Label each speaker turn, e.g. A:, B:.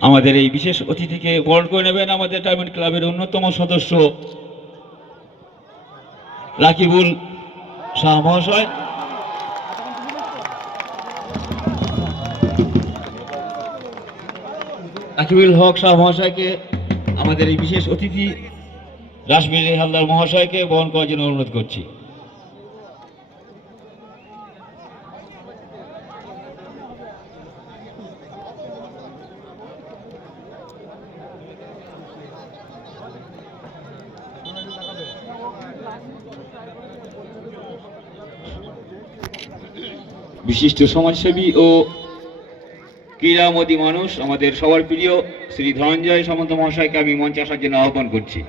A: আমাদের এই বিশেষ অতিথিকে বরণ করে নেবেন আমাদের ডায়মন্ড ক্লাবের অন্যতম সদস্য রাকিবুল শাহ মহাশয়। রাকিবুল হক শাহ মহাশয়কে আমাদের এই বিশেষ অতিথি রাসমির হালদার মহাশয়কে বহন করার জন্য অনুরোধ করছি। বিশিষ্ট সমাজসেবী ও ক্রীড়ামোদী মানুষ, আমাদের সবার প্রিয় শ্রী ধনঞ্জয় সামন্ত মহাশয়কে আমি মঞ্চে আসার জন্য আহ্বান করছি।